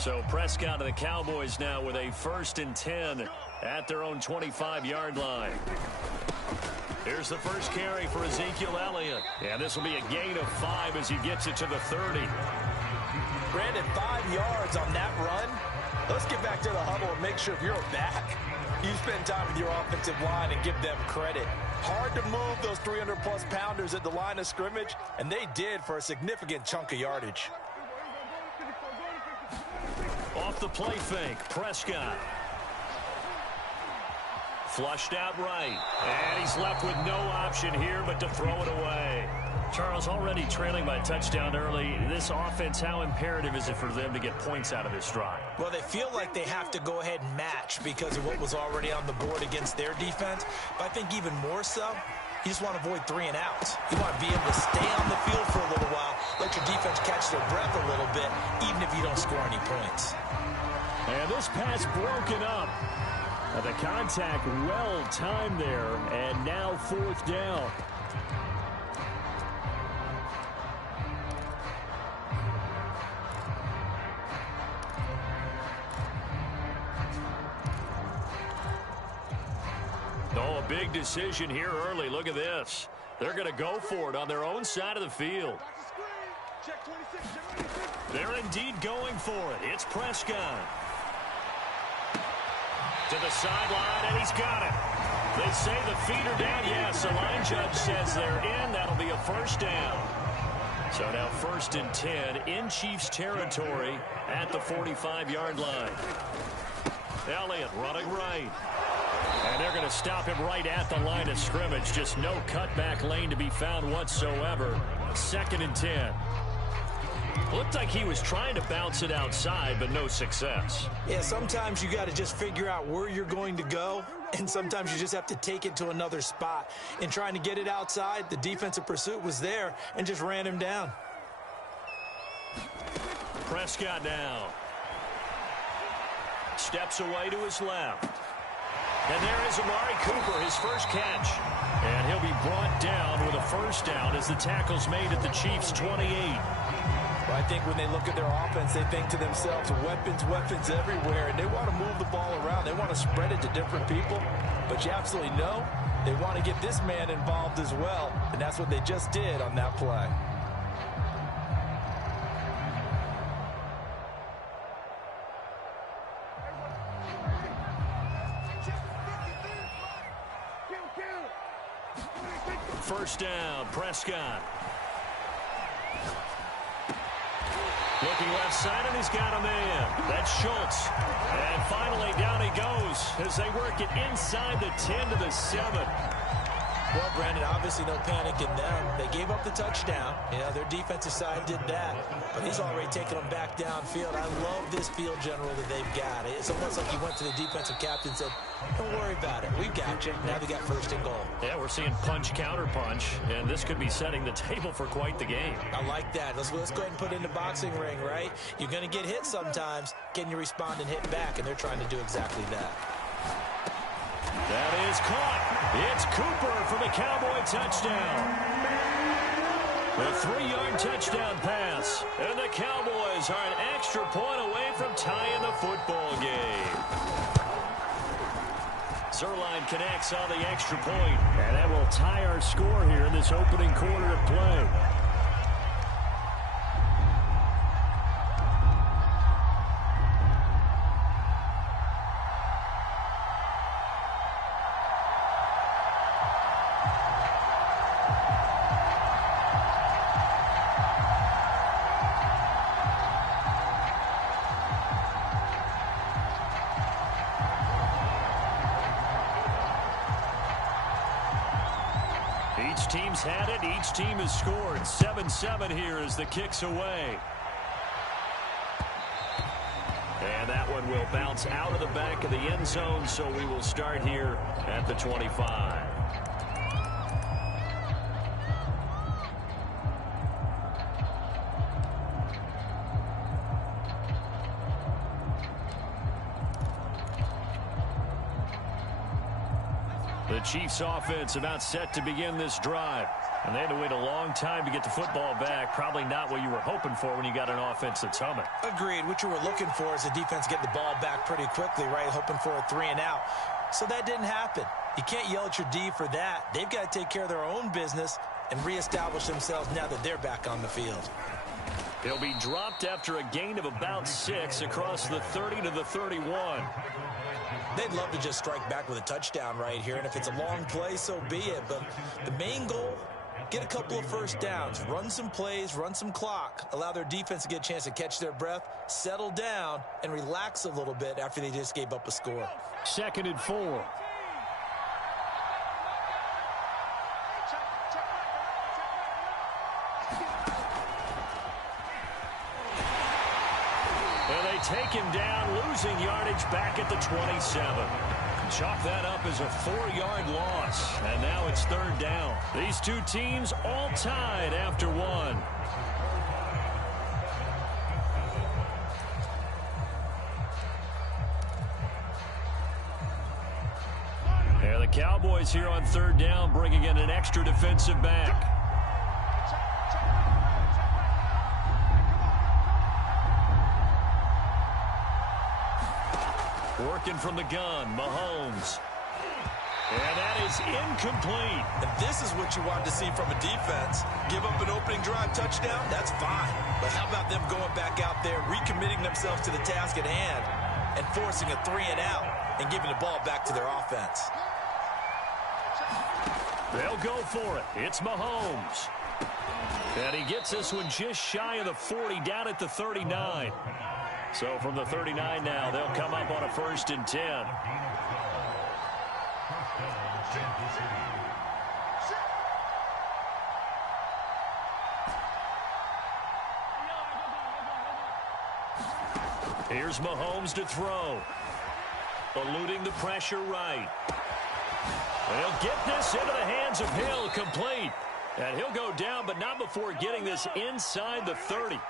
So Prescott and the Cowboys now with a 1st and 10 at their own 25-yard line. Here's the first carry for Ezekiel Elliott. And this will be a gain of 5 as he gets it to the 30. Granted, 5 yards on that run. Let's get back to the huddle and make sure if you're back, you spend time with your offensive line and give them credit. Hard to move those 300-plus pounders at the line of scrimmage, and they did for a significant chunk of yardage. Off the play fake, Prescott. Flushed out right. And he's left with no option here but to throw it away. Charles, already trailing by a touchdown early. This offense, how imperative is it for them to get points out of this drive? Well, they feel like they have to go ahead and match because of what was already on the board against their defense. But I think even more so, you just want to avoid 3 and outs. You want to be able to stay on the field for a little while, let your defense catch their breath a little bit, even if you don't score any points. And this pass broken up. The contact well timed there, and now 4th down. Oh, a big decision here early. Look at this. They're going to go for it on their own side of the field. They're indeed going for it. It's Prescott. To the sideline, and he's got it. They say the feet are down. Yes, the line judge says they're in. That'll be a 1st down. So now 1st and 10 in Chiefs territory at the 45-yard line. Elliott running right. And they're going to stop him right at the line of scrimmage. Just no cutback lane to be found whatsoever. 2nd and 10. Looked like he was trying to bounce it outside, but no success. Yeah, sometimes you got to just figure out where you're going to go, and sometimes you just have to take it to another spot. In trying to get it outside, the defensive pursuit was there and just ran him down. Prescott now. Steps away to his left. And there is Amari Cooper, his first catch. And he'll be brought down with a 1st down as the tackle's made at the Chiefs' 28. Well, I think when they look at their offense, they think to themselves, weapons, weapons everywhere, and they want to move the ball around. They want to spread it to different people. But you absolutely know they want to get this man involved as well, and that's what they just did on that play. First down, Prescott. Looking left side, and he's got a man. That's Schultz. And finally, down he goes as they work it inside the 10 to the 7. Well, Brandon, obviously no panic in them. They gave up the touchdown. Yeah, their defensive side did that. But he's already taken them back downfield. I love this field general that they've got. It's almost like he went to the defensive captain and said, don't worry about it. We've got you. Now they got 1st and goal. Yeah, we're seeing punch, counter punch, and this could be setting the table for quite the game. I like that. Let's go ahead and put it in the boxing ring, right? You're going to get hit sometimes. Can you respond and hit back? And they're trying to do exactly that. That is caught. It's Cooper for the Cowboy touchdown. A 3-yard touchdown pass. And the Cowboys are an extra point away from tying the football game. Zerline connects on the extra point. And that will tie our score here in this opening quarter of play. Each team's had it. Each team has scored. 7-7 here as the kick's away. And that one will bounce out of the back of the end zone, so we will start here at the 25. The Chiefs offense about set to begin this drive. And they had to wait a long time to get the football back. Probably not what you were hoping for when you got an offense that's humming. Agreed. What you were looking for is the defense get the ball back pretty quickly, right? Hoping for a 3 and out. So that didn't happen. You can't yell at your D for that. They've got to take care of their own business and reestablish themselves now that they're back on the field. He'll be dropped after a gain of about 6 across the 30 to the 31. They'd love to just strike back with a touchdown right here, and if it's a long play, so be it. But the main goal, get a couple of first downs, run some plays, run some clock, allow their defense to get a chance to catch their breath, settle down, and relax a little bit after they just gave up a score. 2nd and 4. And they take him down, losing yardage back at the 27. Chalk that up as a 4-yard loss. And now it's 3rd down. These two teams all tied after 1. And the Cowboys here on 3rd down, bringing in an extra defensive back. Working from the gun, Mahomes. And that is incomplete. And this is what you wanted to see from a defense. Give up an opening drive touchdown, that's fine. But how about them going back out there, recommitting themselves to the task at hand, and forcing a 3 and out, and giving the ball back to their offense. They'll go for it. It's Mahomes. And he gets this one just shy of the 40, down at the 39. So from the 39 now, they'll come up on a 1st and 10. Here's Mahomes to throw. Eluding the pressure right. They'll get this into the hands of Hill, complete. And he'll go down, but not before getting this inside the 30.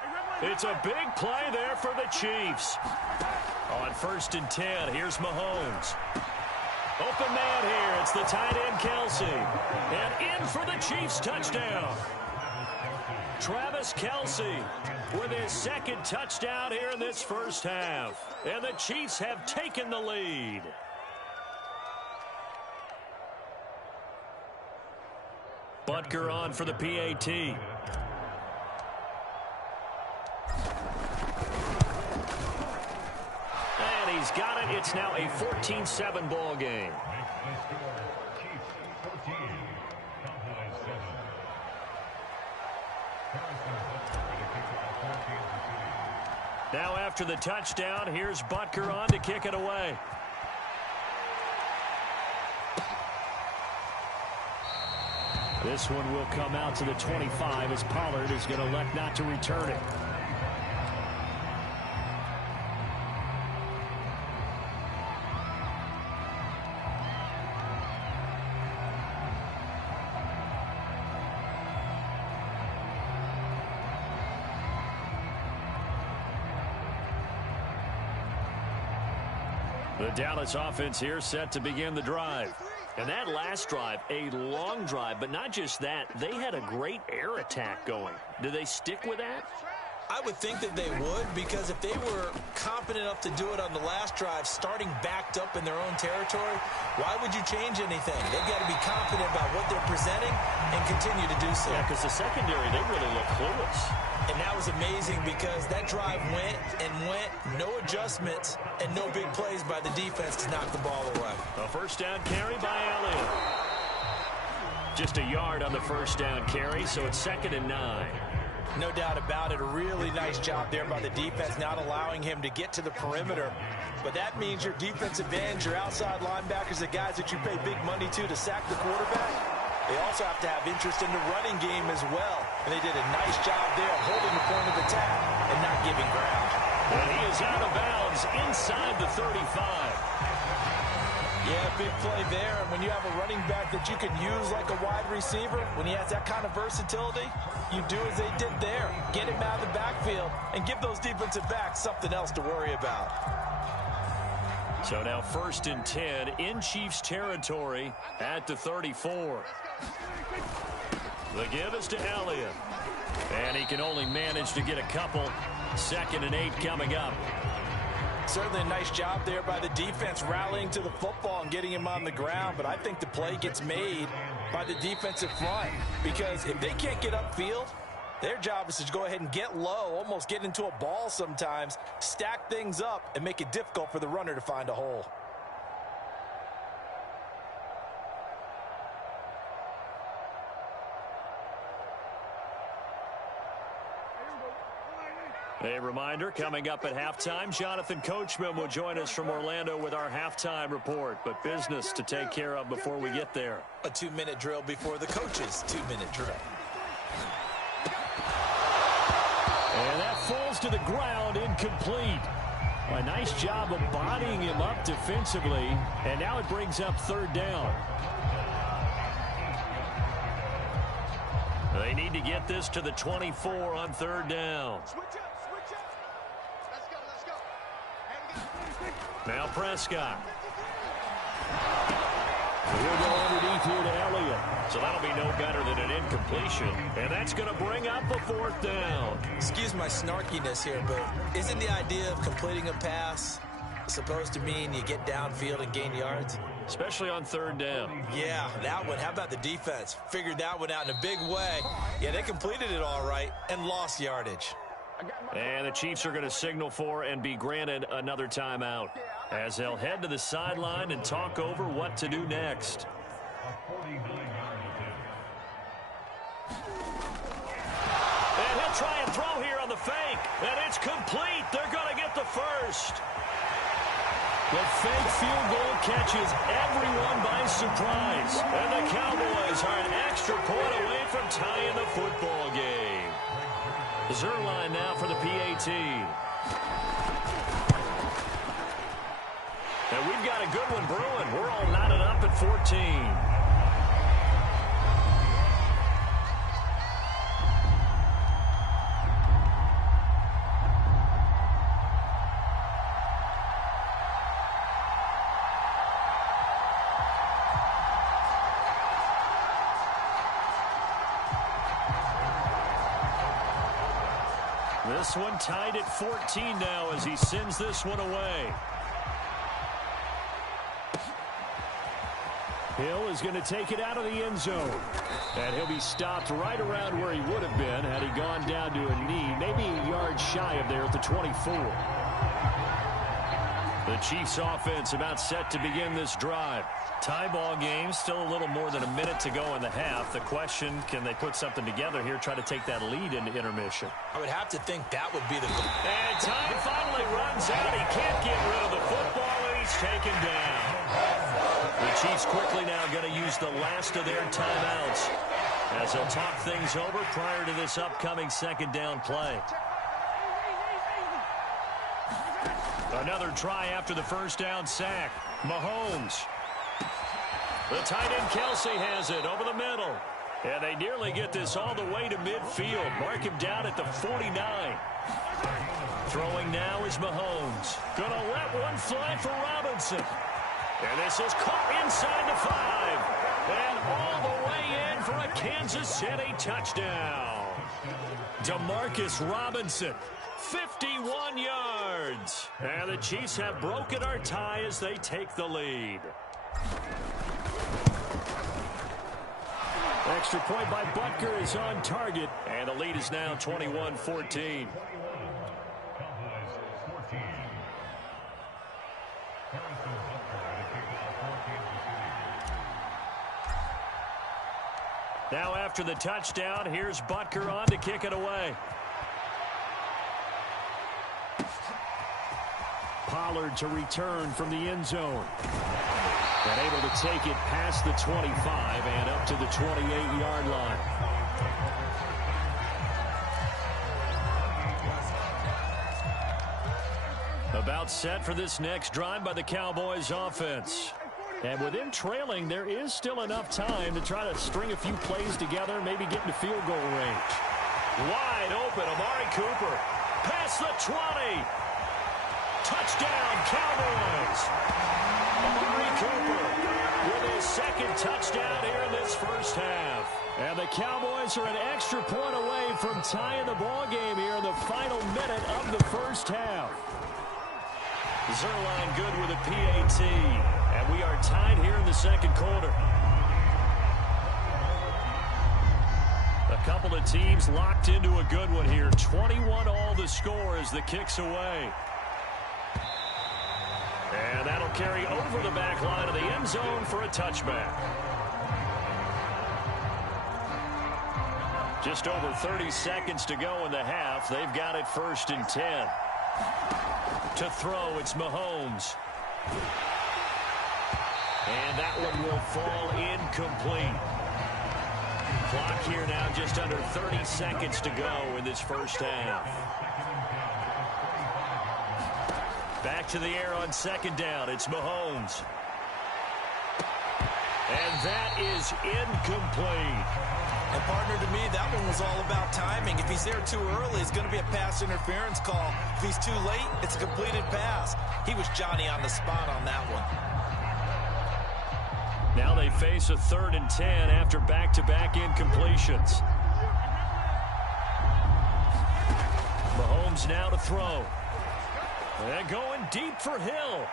It's a big play there for the Chiefs. On 1st and 10, here's Mahomes. Open man here. It's the tight end, Kelce. And in for the Chiefs touchdown. Travis Kelce with his 2nd touchdown here in this first half. And the Chiefs have taken the lead. Butker on for the PAT. He's got it. It's now a 14-7 ball game. Now after the touchdown, here's Butker on to kick it away. This one will come out to the 25 as Pollard is going to elect not to return it. The Dallas offense here set to begin the drive. And that last drive, a long drive, but not just that, they had a great air attack going. Do they stick with that? I would think that they would, because if they were confident enough to do it on the last drive, starting backed up in their own territory, why would you change anything? They've got to be confident about what they're presenting and continue to do so. Yeah, because the secondary, they really look clueless. And that was amazing because that drive went and went, no adjustments, and no big plays by the defense to knock the ball away. A 1st down carry by Elliott. Just a yard on the 1st down carry, so it's 2nd and 9. No doubt about it. A really nice job there by the defense, not allowing him to get to the perimeter. But that means your defensive ends, your outside linebackers, the guys that you pay big money to sack the quarterback, they also have to have interest in the running game as well. And they did a nice job there holding the point of attack and not giving ground. And he is out of bounds inside the 35. Yeah, big play there. And when you have a running back that you can use like a wide receiver, when he has that kind of versatility, you do as they did there. Get him out of the backfield and give those defensive backs something else to worry about. So now 1st and 10 in Chiefs territory at the 34. The give is to Elliott. And he can only manage to get a couple. 2nd and 8 coming up. Certainly a nice job there by the defense rallying to the football and getting him on the ground. But I think the play gets made by the defensive front. Because if they can't get upfield, their job is to go ahead and get low, almost get into a ball sometimes, stack things up, and make it difficult for the runner to find a hole. A reminder, coming up at halftime, Jonathan Coachman will join us from Orlando with our halftime report. But business to take care of before we get there. A 2-minute drill before the coach's 2-minute drill. And that falls to the ground, incomplete. A nice job of bodying him up defensively. And now it brings up 3rd down. They need to get this to the 24 on 3rd down. Now Prescott. He'll go underneath here to Elliott. So that'll be no better than an incompletion. And that's going to bring up a 4th down. Excuse my snarkiness here, but isn't the idea of completing a pass supposed to mean you get downfield and gain yards? Especially on 3rd down. Yeah, that one. How about the defense? Figured that one out in a big way. Yeah, they completed it all right and lost yardage. And the Chiefs are going to signal for and be granted another timeout as they'll head to the sideline and talk over what to do next. And he'll try and throw here on the fake. And it's complete. They're going to get the first. The fake field goal catches everyone by surprise. And the Cowboys are an extra point away from tying the football game. Zerline now for the PAT. And we've got a good one brewing. We're all knotted up at 14. This one tied at 14 now as he sends this one away. Hill is going to take it out of the end zone. And he'll be stopped right around where he would have been had he gone down to a knee, maybe a yard shy of there at the 24. The Chiefs offense about set to begin this drive. Tie ball game, still a little more than a minute to go in the half. The question, can they put something together here, try to take that lead into intermission? I would have to think that would be the goal. And time finally runs out. He can't get rid of the football, and he's taken down. The Chiefs quickly now going to use the last of their timeouts as they'll talk things over prior to this upcoming 2nd down play. Another try after the 1st down sack. Mahomes. The tight end Kelsey has it over the middle. And they nearly get this all the way to midfield. Mark him down at the 49. Throwing now is Mahomes. Gonna let one fly for Robinson. And this is caught inside the 5. And all the way in for a Kansas City touchdown. Demarcus Robinson. 51 yards. And the Chiefs have broken our tie as they take the lead. Extra point by Butker is on target. And the lead is now 21-14. Now after the touchdown, here's Butker on to kick it away. Pollard to return from the end zone. And able to take it past the 25 and up to the 28-yard line. About set for this next drive by the Cowboys offense. And with him trailing, there is still enough time to try to string a few plays together, maybe get into field goal range. Wide open, Amari Cooper. Past the 20. Touchdown, Cowboys. Amari Cooper with his second touchdown here in this first half. And the Cowboys are an extra point away from tying the ball game here in the final minute of the first half. Zerline good with a PAT. And we are tied here in the second quarter. A couple of teams locked into a good one here. 21-all the score as the kick's away. And that'll carry over the back line of the end zone for a touchback. Just over 30 seconds to go in the half. They've got it 1st and 10. To throw, it's Mahomes. And that one will fall incomplete. Clock here now just under 30 seconds to go in this first half. Back to the air on 2nd down. It's Mahomes. And that is incomplete. And partner, to me, that one was all about timing. If he's there too early, it's going to be a pass interference call. If he's too late, it's a completed pass. He was Johnny on the spot on that one. Now they face a 3rd and 10 after back-to-back incompletions. Mahomes now to throw. And going deep for Hill.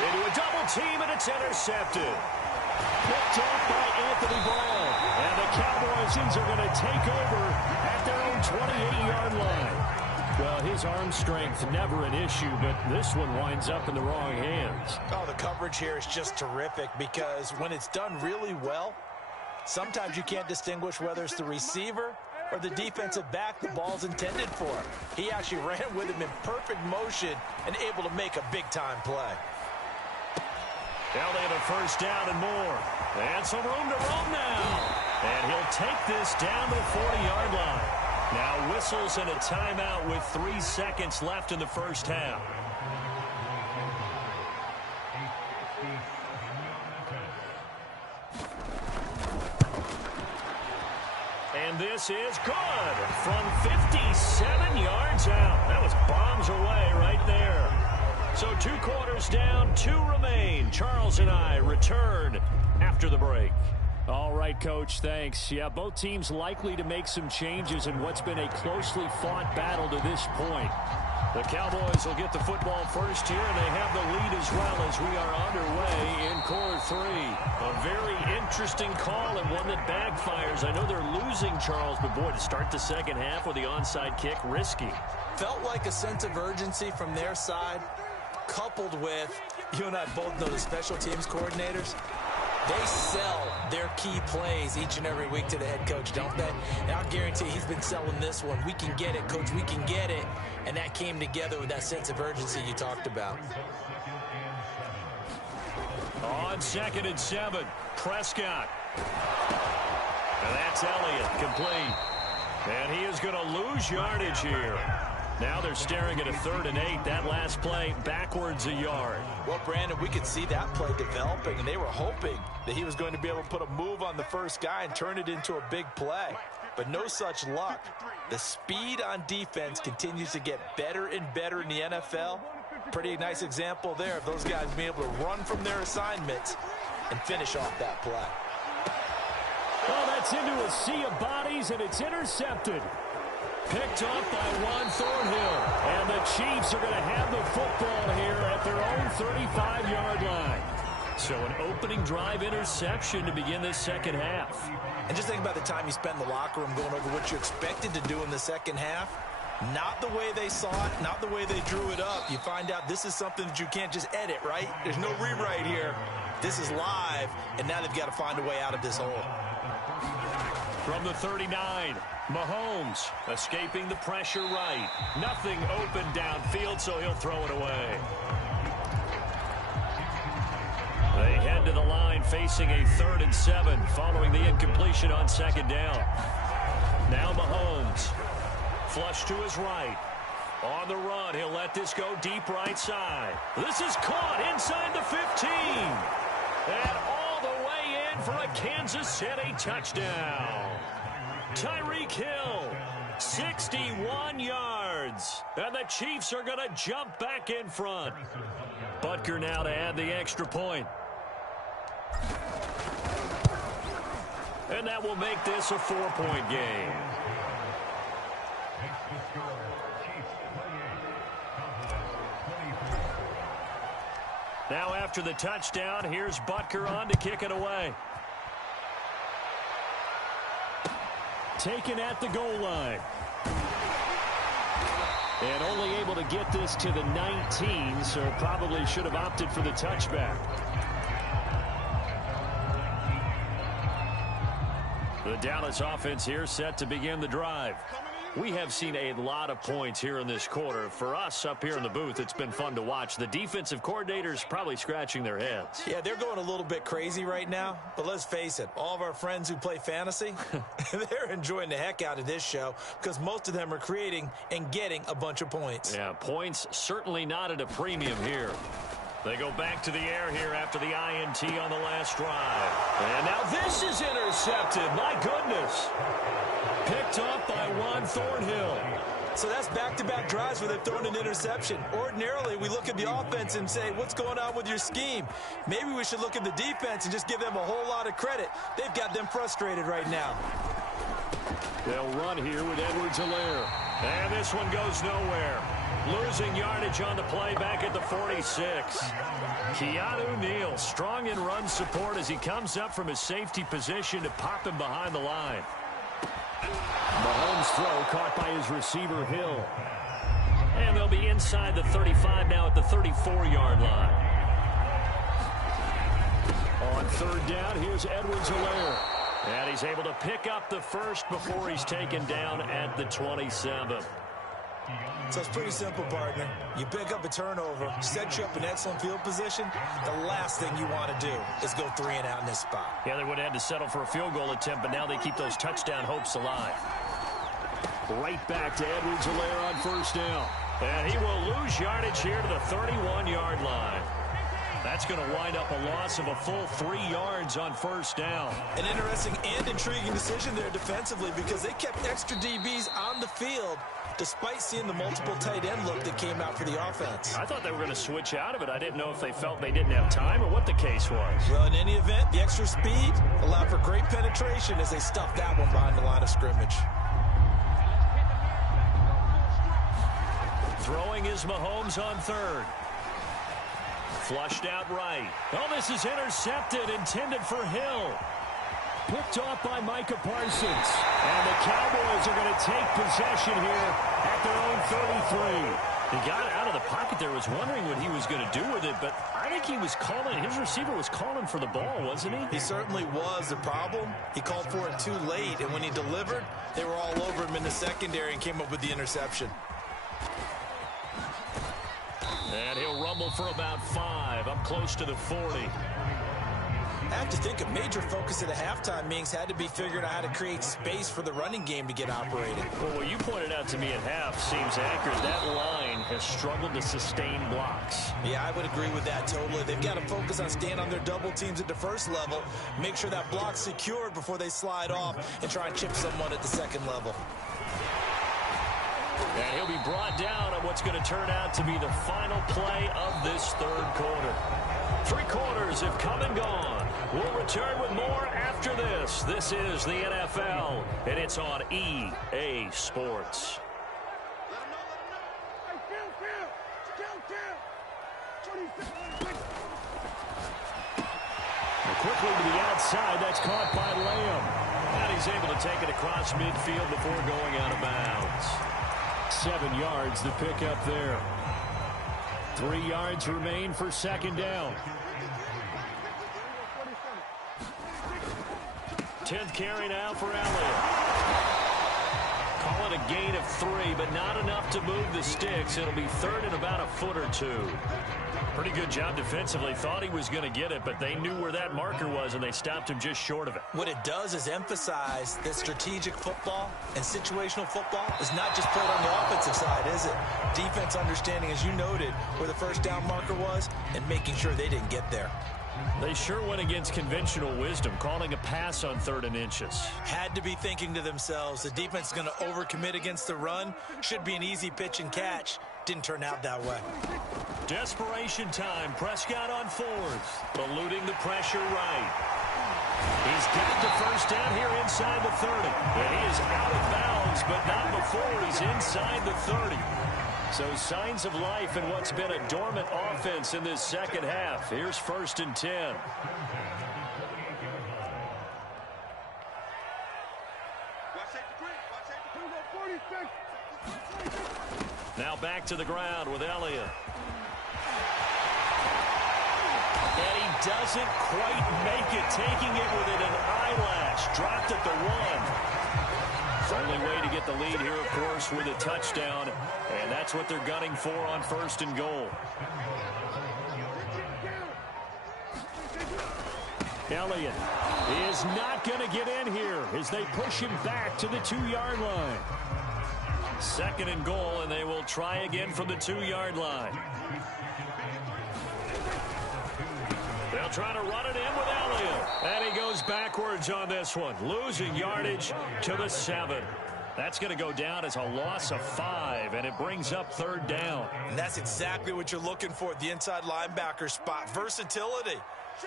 Into a double team, and it's intercepted. Picked off by Anthony Ball. And the Cowboys are going to take over at their own 28-yard line. Well, his arm strength, never an issue, but this one winds up in the wrong hands. Oh, the coverage here is just terrific because when it's done really well, sometimes you can't distinguish whether it's the receiver or the defensive back the ball's intended for. He actually ran with him in perfect motion and able to make a big-time play. Now they have a 1st down and more. And some room to roam now. And he'll take this down to the 40-yard line. Now whistles and a timeout with 3 seconds left in the first half. And this is good from 57 yards out. That was bombs away right there. So 2 quarters down, 2 remain. Charles and I return after the break. All right, Coach, thanks. Yeah, both teams likely to make some changes in what's been a closely fought battle to this point. The Cowboys will get the football first here, and they have the lead as well as we are underway in quarter 3. A very interesting call and one that backfires. I know they're losing, Charles, but boy, to start the second half with the onside kick, risky. Felt like a sense of urgency from their side, coupled with, you and I both know the special teams coordinators. They sell their key plays each and every week to the head coach, don't they? And I'll guarantee he's been selling this one. We can get it, Coach. We can get it. And that came together with that sense of urgency you talked about. On 2nd and 7, Prescott. And that's Elliott, complete. And he is going to lose yardage here. Now they're staring at a 3rd and 8. That last play backwards a yard. Well, Brandon, we could see that play developing, and they were hoping that he was going to be able to put a move on the first guy and turn it into a big play. But no such luck. The speed on defense continues to get better and better in the NFL. Pretty nice example there of those guys being able to run from their assignments and finish off that play. Well, that's into a sea of bodies, and it's intercepted. Picked off by Juan Thornhill. And the Chiefs are going to have the football here at their own 35-yard line. So an opening drive interception to begin this second half. And just think about the time you spent in the locker room going over what you expected to do in the second half. Not the way they saw it, not the way they drew it up. You find out this is something that you can't just edit, right? There's no rewrite here. This is live, and now they've got to find a way out of this hole. From the 39, Mahomes escaping the pressure right. Nothing open downfield, so he'll throw it away. They head to the line facing a 3rd and 7 following the incompletion on 2nd down. Now Mahomes. Flush to his right. On the run, he'll let this go deep right side. This is caught inside the 15. And all the way in for a Kansas City touchdown. Tyreek Hill, 61 yards. yards. And the Chiefs are going to jump back in front. Butker now to add the extra point. And that will make this a 4-point game. Now after the touchdown, here's Butker on to kick it away. Taken at the goal line. And only able to get this to the 19, so probably should have opted for the touchback. The Dallas offense here set to begin the drive. We have seen a lot of points here in this quarter. For us up here in the booth, it's been fun to watch. The defensive coordinators probably scratching their heads. Yeah, they're going a little bit crazy right now. But let's face it, all of our friends who play fantasy, they're enjoying the heck out of this show because most of them are creating and getting a bunch of points. Yeah, points certainly not at a premium here. They go back to the air here after the INT on the last drive. And now this is intercepted. My goodness. Picked up by Juan Thornhill. So that's back-to-back drives where they've thrown an interception. Ordinarily, we look at the offense and say, what's going on with your scheme? Maybe we should look at the defense and just give them a whole lot of credit. They've got them frustrated right now. They'll run here with Edwards-Helaire. And this one goes nowhere. Losing yardage on the play back at the 46. Keanu Neal strong in run support as he comes up from his safety position to pop him behind the line. Mahomes' throw caught by his receiver Hill. And they'll be inside the 35 now at the 34-yard line. On third down, here's Edwards-Helaire. And he's able to pick up the first before he's taken down at the 27. So it's pretty simple, partner. You pick up a turnover, set you up in excellent field position. The last thing you want to do is go 3 and out in this spot. Yeah, they would have had to settle for a field goal attempt, but now they keep those touchdown hopes alive. Right back to Edwards-Helaire on first down. And he will lose yardage here to the 31-yard line. That's going to wind up a loss of a full 3 yards on first down. An interesting and intriguing decision there defensively because they kept extra DBs on the field despite seeing the multiple tight end look that came out for the offense. I thought they were going to switch out of it. I didn't know if they felt they didn't have time or what the case was. Well, in any event, the extra speed allowed for great penetration as they stuffed that one behind the line of scrimmage. Throwing is Mahomes on third. Flushed out right. Oh, this is intercepted, intended for Hill. Picked off by Micah Parsons. And the Cowboys are going to take possession here at their own 33. He got out of the pocket there, was wondering what he was going to do with it, but I think he was calling, his receiver was calling for the ball, wasn't he? He certainly was. The problem, he called for it too late, and when he delivered, they were all over him in the secondary and came up with the interception. And he'll rumble for about 5, up close to the 40. I have to think a major focus at the halftime meetings had to be figuring out how to create space for the running game to get operated. Well, what you pointed out to me at half seems accurate. That line has struggled to sustain blocks. Yeah, I would agree with that totally. They've got to focus on staying on their double teams at the first level, make sure that block's secured before they slide off and try and chip someone at the second level. And he'll be brought down on what's going to turn out to be the final play of this third quarter. 3 quarters have come and gone. We'll return with more after this. This is the NFL, and it's on EA Sports. And quickly to the outside, that's caught by Lamb. And he's able to take it across midfield before going out of bounds. 7 yards to pick up there. 3 yards remain for second down. 10th carry now for Elliott. Call it a gain of 3, but not enough to move the sticks. It'll be third and about a foot or 2. Pretty good job defensively. Thought he was going to get it, but they knew where that marker was, and they stopped him just short of it. What it does is emphasize that strategic football and situational football is not just played on the offensive side, is it? Defense understanding, as you noted, where the first down marker was and making sure they didn't get there. They sure went against conventional wisdom, calling a pass on 3rd and inches. Had to be thinking to themselves, the defense is going to overcommit against the run. Should be an easy pitch and catch. Didn't turn out that way. Desperation time. Prescott on 4th. Eluding the pressure right. He's got the first down here inside the 30. And he is out of bounds, but not before he's inside the 30. So signs of life in what's been a dormant offense in this second half. Here's 1st and 10. Now back to the ground with Elliott. And he doesn't quite make it, taking it within an eyelash. Dropped at the 1. Only way to get the lead here, of course, with a touchdown. And that's what they're gunning for on 1st and goal. Elliott is not going to get in here as they push him back to the 2-yard line. 2nd and goal, and they will try again from the 2-yard line. They'll try to run it in with Elliott. And he goes backwards on this one, losing yardage to the 7. That's going to go down as a loss of 5, and it brings up 3rd down. And that's exactly what you're looking for at the inside linebacker spot, versatility.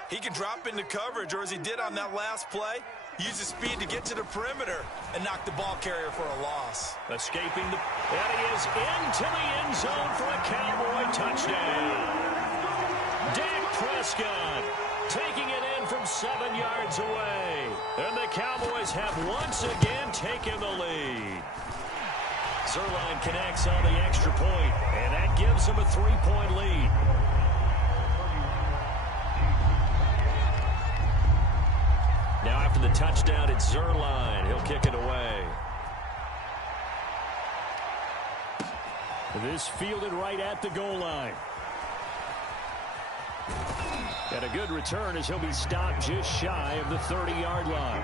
He can drop into coverage, or as he did on that last play, use his speed to get to the perimeter and knock the ball carrier for a loss. Escaping the... And he is into the end zone for a Cowboy touchdown. Dak Prescott taking it in from 7 yards away. And the Cowboys have once again taken the lead. Zerline connects on the extra point, and that gives them a 3-point lead. Now after the touchdown, it's Zerline. He'll kick it away. This fielded right at the goal line. And a good return as he'll be stopped just shy of the 30-yard line.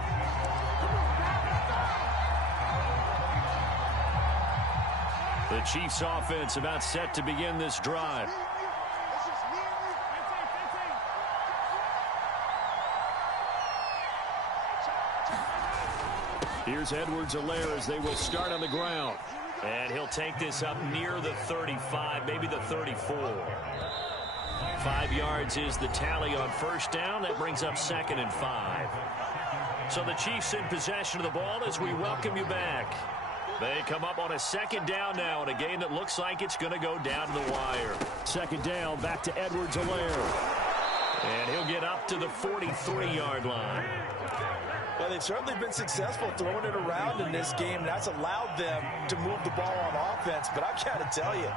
The Chiefs offense about set to begin this drive. Here's Edwards-Helaire as they will start on the ground. And he'll take this up near the 35, maybe the 34. 5 yards is the tally on 1st down. That brings up 2nd and 5. So the Chiefs in possession of the ball as we welcome you back. They come up on a 2nd down now in a game that looks like it's going to go down to the wire. 2nd down, back to Edwards-Helaire. And he'll get up to the 43-yard line. Well, they've certainly been successful throwing it around in this game. That's allowed them to move the ball on offense. But I've got to tell you,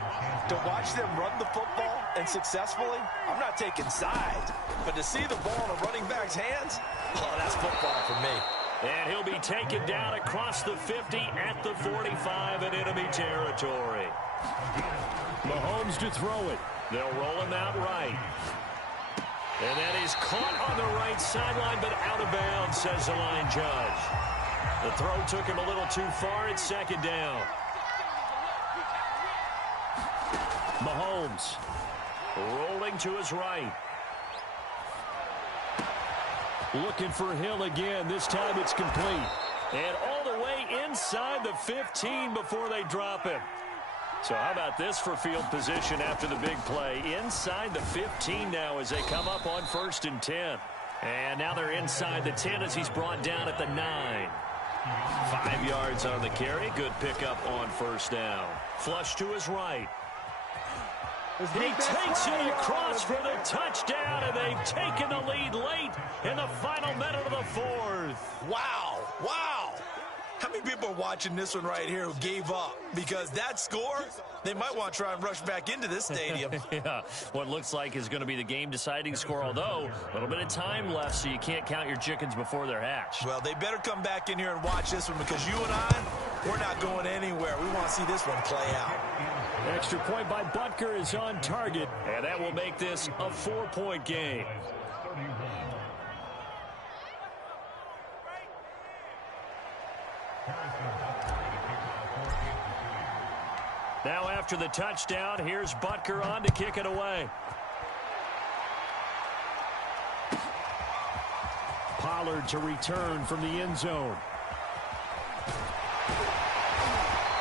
to watch them run the football and successfully, I'm not taking sides. But to see the ball in a running back's hands, oh, that's football for me. And he'll be taken down across the 50 at the 45 in enemy territory. Mahomes to throw it. They'll roll him out right. And that is caught on the right sideline, but out of bounds, says the line judge. The throw took him a little too far. It's 2nd down. Mahomes rolling to his right. Looking for Hill again. This time it's complete. And all the way inside the 15 before they drop him. So how about this for field position after the big play? Inside the 15 now as they come up on 1st and 10. And now they're inside the 10 as he's brought down at the 9. 5 yards on the carry. Good pickup on 1st down. Flush to his right. He takes it across for the touchdown, and they've taken the lead late in the final minute of the 4th. Wow. Wow. How many people are watching this one right here who gave up? Because that score, they might want to try and rush back into this stadium. Yeah, what looks like is going to be the game-deciding score, although a little bit of time left, so you can't count your chickens before they're hatched. Well, they better come back in here and watch this one because you and I, we're not going anywhere. We want to see this one play out. Extra point by Butker is on target. And that will make this a 4-point game. Now after the touchdown, here's Butker on to kick it away. Pollard to return from the end zone.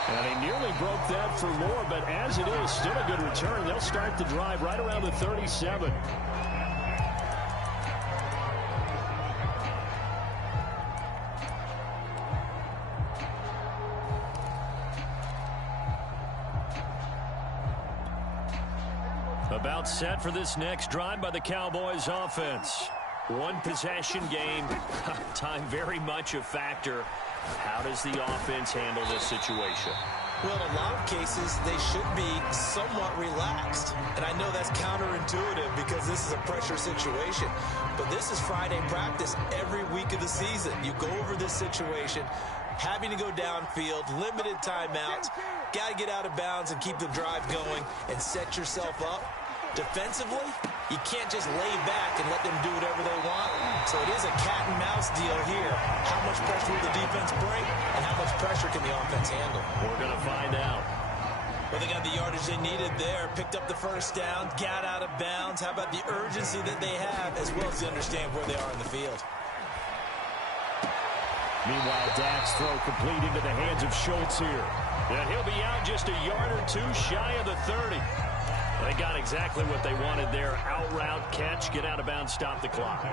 And he nearly broke that for more, but as it is, still a good return. They'll start the drive right around the 37. About set for this next drive by the Cowboys offense. One possession game. Time very much a factor. How does the offense handle this situation? Well, in a lot of cases, they should be somewhat relaxed. And I know that's counterintuitive because this is a pressure situation. But this is Friday practice every week of the season. You go over this situation, having to go downfield, limited timeouts, got to get out of bounds and keep the drive going and set yourself up. Defensively, you can't just lay back and let them do whatever they want. So it is a cat and mouse deal here. How much pressure will the defense bring, and how much pressure can the offense handle? We're going to find out. Well, they got the yardage they needed there, picked up the first down, got out of bounds. How about the urgency that they have, as well as they understand where they are in the field? Meanwhile, Dak's throw complete into the hands of Schultz here. And he'll be out just a yard or two shy of the 30. They got exactly what they wanted there. Out route, catch, get out of bounds, stop the clock.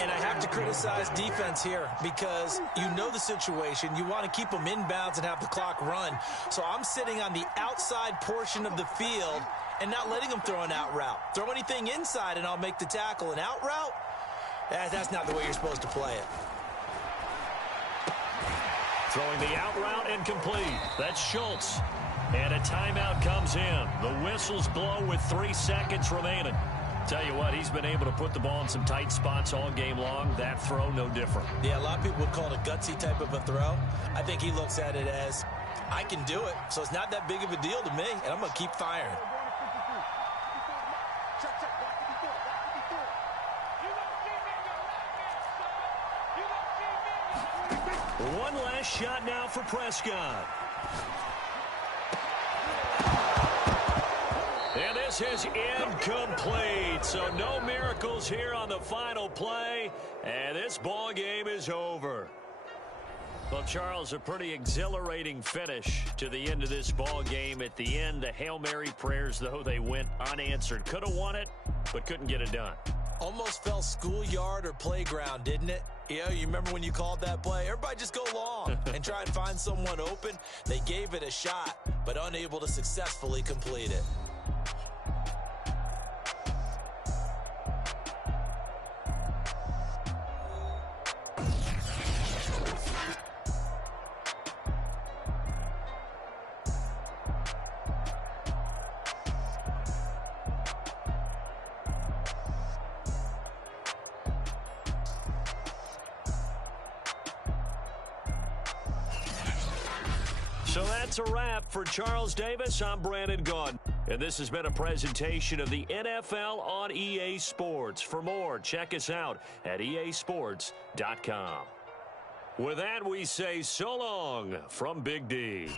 And I have to criticize defense here because you know the situation. You want to keep them in bounds and have the clock run. So I'm sitting on the outside portion of the field and not letting them throw an out route. Throw anything inside and I'll make the tackle. An out route? That's not the way you're supposed to play it. Throwing the out route and complete. That's Schultz. And a timeout comes in. The whistles blow with 3 seconds remaining. Tell you what, he's been able to put the ball in some tight spots all game long. That throw, no different. Yeah, a lot of people would call it a gutsy type of a throw. I think he looks at it as, I can do it, so it's not that big of a deal to me, and I'm going to keep firing. One last shot now for Prescott. And this is incomplete, so no miracles here on the final play, and this ball game is over. Well, Charles, a pretty exhilarating finish to the end of this ball game. At the end, the Hail Mary prayers, though, they went unanswered. Could have won it, but couldn't get it done. Almost felt schoolyard or playground, didn't it? Yeah, you remember when you called that play? Everybody just go long and try and find someone open. They gave it a shot, but unable to successfully complete it. So that's a wrap for Charles Davis. I'm Brandon Gaudin. And this has been a presentation of the NFL on EA Sports. For more, check us out at easports.com. With that, we say so long from Big D.